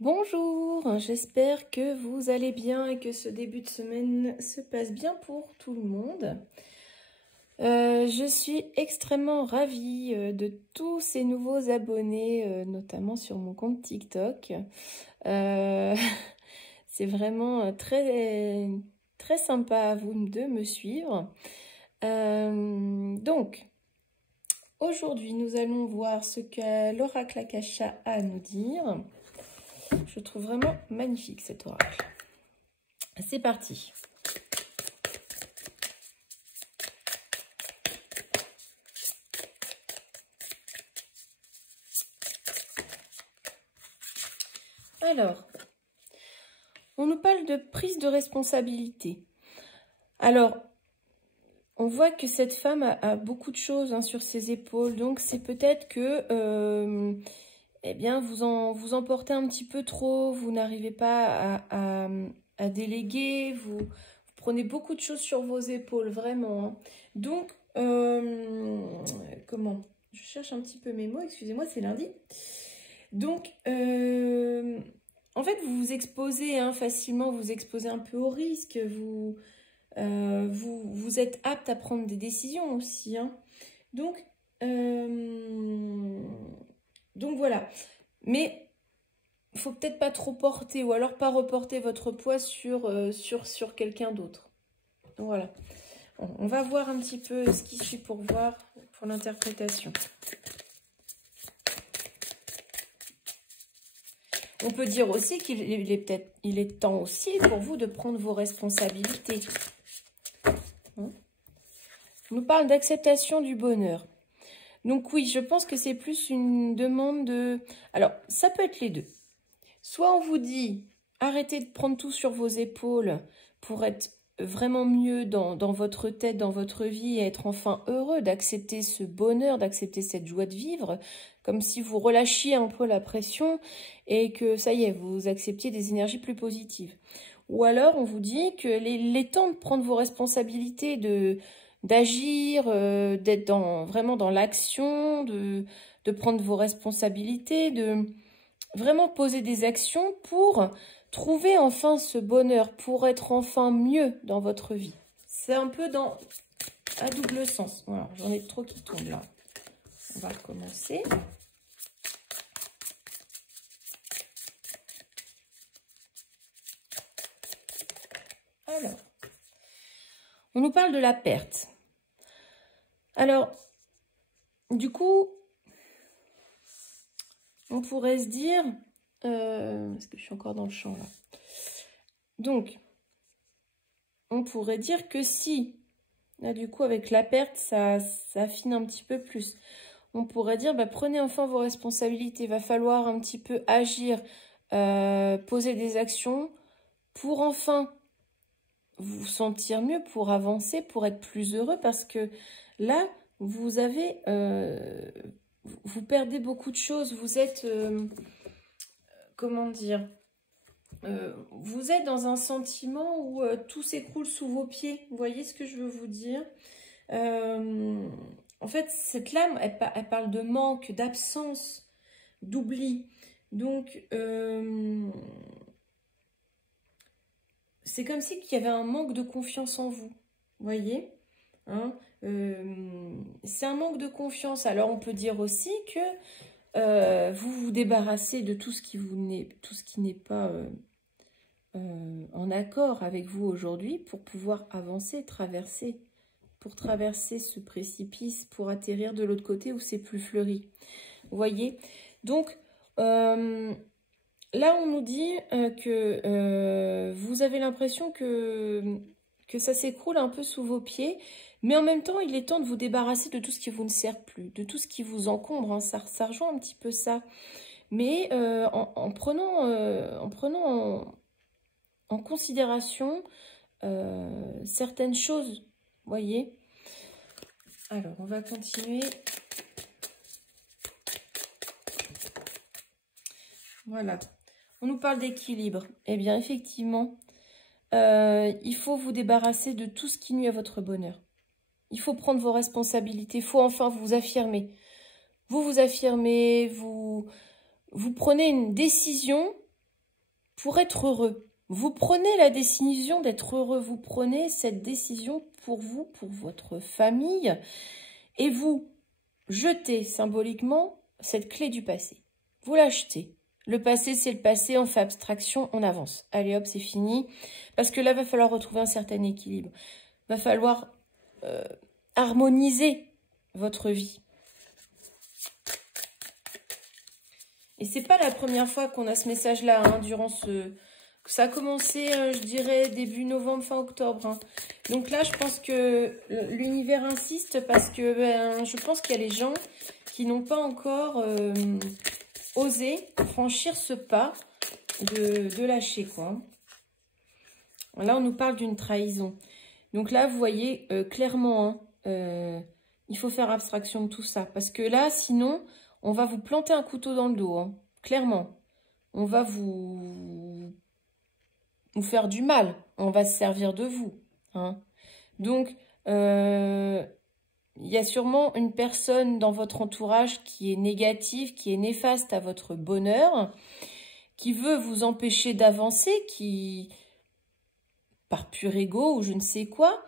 Bonjour, j'espère que vous allez bien et que ce début de semaine se passe bien pour tout le monde. Je suis extrêmement ravie de tous ces nouveaux abonnés, notamment sur mon compte TikTok. C'est vraiment très sympa à vous de me suivre. Donc, aujourd'hui, nous allons voir ce que l'oracle Akasha a à nous dire. Je trouve vraiment magnifique cet oracle. C'est parti. Alors, on nous parle de prise de responsabilité. Alors, on voit que cette femme a beaucoup de choses sur ses épaules. Donc, c'est peut-être que eh bien, vous en portez un petit peu trop. Vous n'arrivez pas à déléguer. Vous prenez beaucoup de choses sur vos épaules, vraiment. Donc, comment? Je cherche un petit peu mes mots. Excusez-moi, c'est lundi. Donc, en fait, vous vous exposez facilement, vous vous exposez un peu au risque, vous êtes apte à prendre des décisions aussi. Donc voilà. Mais il ne faut peut-être pas trop porter, ou alors pas reporter votre poids sur quelqu'un d'autre. Donc voilà. On va voir un petit peu ce qui suit pour voir, pour l'interprétation. On peut dire aussi qu'il est temps aussi pour vous de prendre vos responsabilités. On nous parle d'acceptation du bonheur. Donc oui, je pense que c'est plus une demande de... Alors, ça peut être les deux. Soit on vous dit, arrêtez de prendre tout sur vos épaules pour être vraiment mieux dans votre tête, dans votre vie, et être enfin heureux, d'accepter ce bonheur, d'accepter cette joie de vivre, comme si vous relâchiez un peu la pression et que ça y est, vous acceptiez des énergies plus positives. Ou alors on vous dit que les temps de prendre vos responsabilités, d'agir, d'être vraiment dans l'action, de prendre vos responsabilités, de vraiment poser des actions pour trouver enfin ce bonheur, pour être enfin mieux dans votre vie. C'est un peu à double sens. Voilà, j'en ai trop qui tombent là. On va recommencer. Alors, on nous parle de la perte. Alors, du coup, on pourrait se dire... est-ce que je suis encore dans le champ là? Donc, on pourrait dire que si, là du coup avec la perte, ça affine un petit peu plus. On pourrait dire, prenez enfin vos responsabilités, il va falloir un petit peu agir, poser des actions pour enfin vous sentir mieux, pour avancer, pour être plus heureux, parce que là, vous perdez beaucoup de choses, vous êtes, comment dire, vous êtes dans un sentiment où tout s'écroule sous vos pieds. Vous voyez ce que je veux vous dire? En fait, cette lame, elle parle de manque, d'absence, d'oubli. Donc, c'est comme si qu'il y avait un manque de confiance en vous. Vous voyez? C'est un manque de confiance. Alors, on peut dire aussi que vous vous débarrassez de tout ce qui n'est pas... en accord avec vous aujourd'hui pour pouvoir avancer, pour traverser ce précipice, pour atterrir de l'autre côté où c'est plus fleuri. Vous voyez? Donc, là, on nous dit que vous avez l'impression que ça s'écroule un peu sous vos pieds, mais en même temps, il est temps de vous débarrasser de tout ce qui vous ne sert plus, de tout ce qui vous encombre. Ça rejoint un petit peu ça. Mais en prenant en considération certaines choses, voyez. Alors, on va continuer. Voilà. On nous parle d'équilibre. Eh bien, effectivement, il faut vous débarrasser de tout ce qui nuit à votre bonheur. Il faut prendre vos responsabilités. Il faut enfin vous affirmer. Vous affirmez, vous prenez une décision pour être heureux. Vous prenez la décision d'être heureux. Vous prenez cette décision pour vous, pour votre famille. Et vous jetez symboliquement cette clé du passé. Vous l'achetez. Le passé, c'est le passé. On fait abstraction, on avance. Allez hop, c'est fini. Parce que là, va falloir retrouver un certain équilibre. Va falloir harmoniser votre vie. Et c'est pas la première fois qu'on a ce message-là, hein, durant ce... Ça a commencé, je dirais, début novembre, fin octobre. Hein. Donc là, je pense que l'univers insiste parce que je pense qu'il y a les gens qui n'ont pas encore osé franchir ce pas de lâcher, quoi. Là, on nous parle d'une trahison. Donc là, vous voyez clairement, hein, il faut faire abstraction de tout ça. Parce que là, sinon, on va vous planter un couteau dans le dos. Hein, clairement. On va vous faire du mal. On va se servir de vous. Hein. Donc, il y a sûrement une personne dans votre entourage qui est négative, qui est néfaste à votre bonheur, qui veut vous empêcher d'avancer, qui... par pur ego ou je ne sais quoi,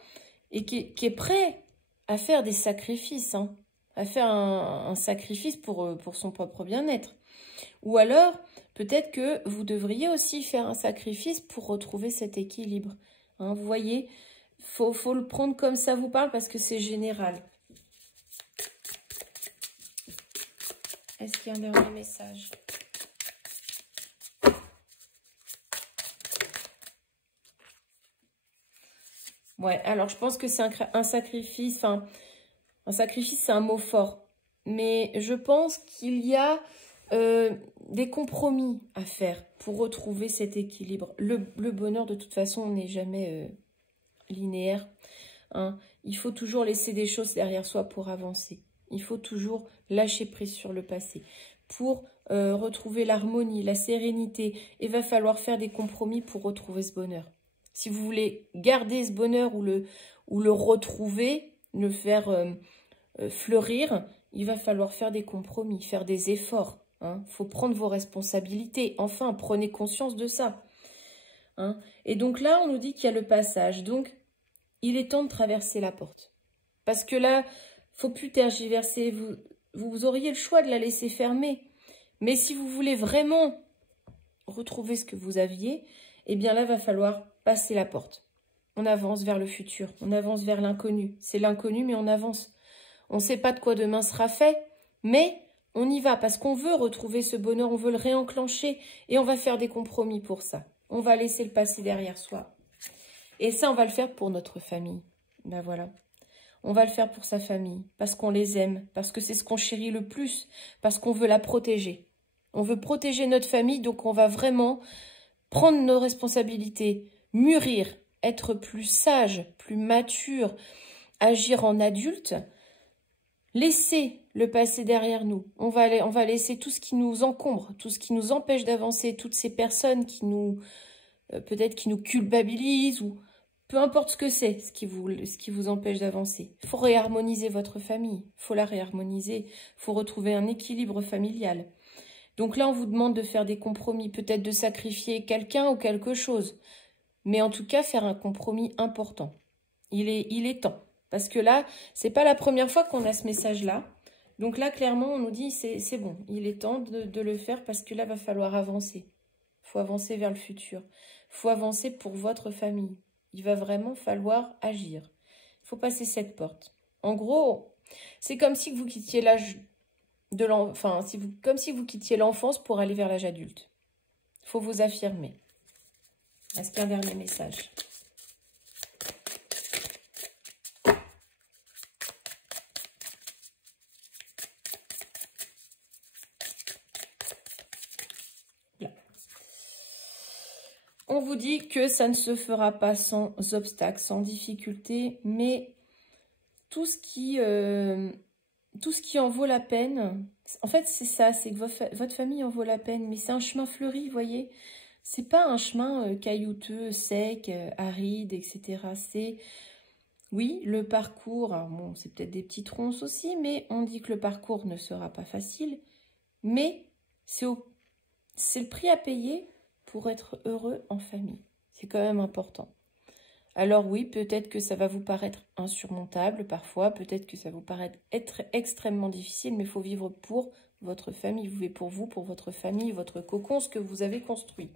et qui est prêt à faire des sacrifices, hein, à faire un sacrifice pour son propre bien-être. Ou alors, peut-être que vous devriez aussi faire un sacrifice pour retrouver cet équilibre. Hein, vous voyez, faut le prendre comme ça vous parle parce que c'est général. Est-ce qu'il y a un dernier message ? Ouais, alors je pense que c'est un sacrifice. Enfin, un sacrifice, c'est un mot fort. Mais je pense qu'il y a des compromis à faire pour retrouver cet équilibre. Le bonheur, de toute façon, n'est jamais linéaire. Hein. Il faut toujours laisser des choses derrière soi pour avancer. Il faut toujours lâcher prise sur le passé. Pour retrouver l'harmonie, la sérénité, il va falloir faire des compromis pour retrouver ce bonheur. Si vous voulez garder ce bonheur ou le retrouver, le faire fleurir, il va falloir faire des compromis, faire des efforts. Hein. Faut prendre vos responsabilités. Enfin, prenez conscience de ça. Hein. Et donc là, on nous dit qu'il y a le passage. Donc, il est temps de traverser la porte. Parce que là, faut plus tergiverser. Vous auriez le choix de la laisser fermer. Mais si vous voulez vraiment retrouver ce que vous aviez, eh bien là, va falloir passer la porte. On avance vers le futur. On avance vers l'inconnu. C'est l'inconnu, mais on avance. On ne sait pas de quoi demain sera fait, mais on y va parce qu'on veut retrouver ce bonheur, on veut le réenclencher et on va faire des compromis pour ça. On va laisser le passé derrière soi. Et ça, on va le faire pour notre famille. Ben voilà. On va le faire pour sa famille, parce qu'on les aime, parce que c'est ce qu'on chérit le plus, parce qu'on veut la protéger. On veut protéger notre famille, donc on va vraiment prendre nos responsabilités, mûrir, être plus sage, plus mature, agir en adulte, laisser le passé derrière nous. On va laisser tout ce qui nous encombre, tout ce qui nous empêche d'avancer, toutes ces personnes qui nous, peut-être qui nous culpabilisent ou peu importe ce que c'est, ce qui vous empêche d'avancer. Il faut réharmoniser votre famille, il faut la réharmoniser, il faut retrouver un équilibre familial. Donc là, on vous demande de faire des compromis, peut-être de sacrifier quelqu'un ou quelque chose, mais en tout cas, faire un compromis important. Il est temps, parce que là, c'est pas la première fois qu'on a ce message-là. Donc là, clairement, on nous dit, c'est bon, il est temps de le faire, parce que là, va falloir avancer. Il faut avancer vers le futur. Il faut avancer pour votre famille. Il va vraiment falloir agir. Il faut passer cette porte. En gros, c'est comme si vous quittiez l'âge de l'enfance, comme si vous quittiez l'enfance pour aller vers l'âge adulte. Il faut vous affirmer. Est-ce qu'il y a un dernier message ? On vous dit que ça ne se fera pas sans obstacles, sans difficultés, mais tout ce qui en vaut la peine, en fait c'est ça, c'est que votre famille en vaut la peine, mais c'est un chemin fleuri, vous voyez, c'est pas un chemin caillouteux, sec, aride, etc. C'est, oui, le parcours, bon, c'est peut-être des petites ronces aussi, mais on dit que le parcours ne sera pas facile, mais c'est le prix à payer pour être heureux en famille. C'est quand même important. Alors oui, peut-être que ça va vous paraître insurmontable parfois, peut-être que ça vous paraît être extrêmement difficile, mais il faut vivre pour votre famille, vous vivez pour vous, pour votre famille, votre cocon, ce que vous avez construit.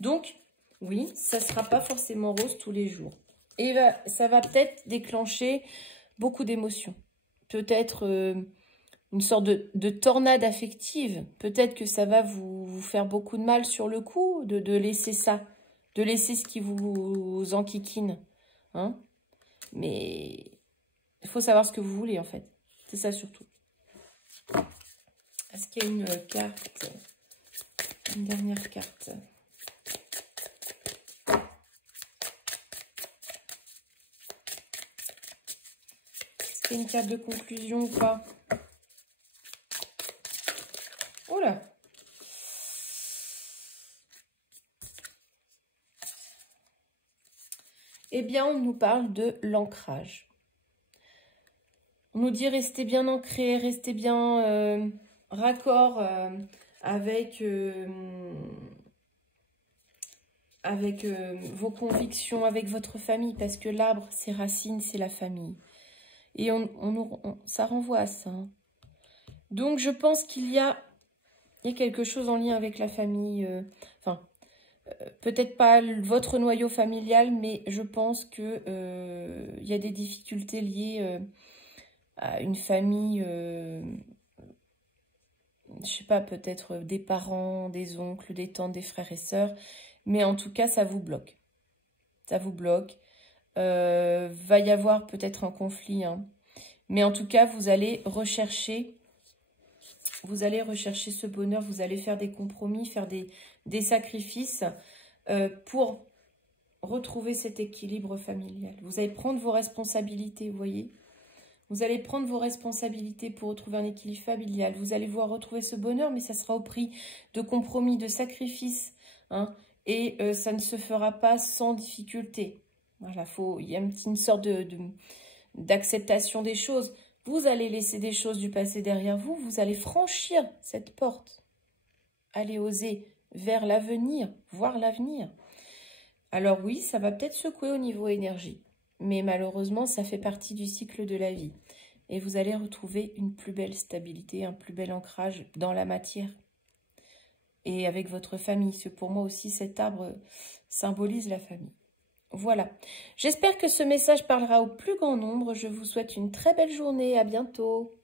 Donc, oui, ça ne sera pas forcément rose tous les jours. Et ça va peut-être déclencher beaucoup d'émotions. Peut-être une sorte de tornade affective. Peut-être que ça va vous faire beaucoup de mal sur le coup de laisser ça. De laisser ce qui vous enquiquine. Hein? Mais il faut savoir ce que vous voulez, en fait. C'est ça, surtout. Est-ce qu'il y a une carte? Une dernière carte. Est-ce qu'il y a une carte de conclusion ou pas? Oh là! Eh bien, on nous parle de l'ancrage. On nous dit restez bien ancré, restez bien raccord avec vos convictions, avec votre famille, parce que l'arbre, ses racines, c'est la famille. Et ça renvoie à ça. Hein. Donc, je pense qu'il y a quelque chose en lien avec la famille, peut-être pas votre noyau familial, mais je pense que il y a des difficultés liées à une famille, je sais pas, peut-être des parents, des oncles, des tantes, des frères et sœurs, mais en tout cas, ça vous bloque. Ça vous bloque. Va y avoir peut-être un conflit, hein. Mais en tout cas, vous allez rechercher ce bonheur, vous allez faire des compromis, faire des sacrifices pour retrouver cet équilibre familial. Vous allez prendre vos responsabilités, vous voyez. Vous allez prendre vos responsabilités pour retrouver un équilibre familial. Vous allez voir retrouver ce bonheur, mais ça sera au prix de compromis, de sacrifices. Hein, et ça ne se fera pas sans difficulté. Voilà, il y a une sorte d'acceptation des choses. Vous allez laisser des choses du passé derrière vous. Vous allez franchir cette porte. Allez oser vers l'avenir, voir l'avenir. Alors oui, ça va peut-être secouer au niveau énergie. Mais malheureusement, ça fait partie du cycle de la vie. Et vous allez retrouver une plus belle stabilité, un plus bel ancrage dans la matière. Et avec votre famille. Pour moi aussi, cet arbre symbolise la famille. Voilà. J'espère que ce message parlera au plus grand nombre. Je vous souhaite une très belle journée. À bientôt.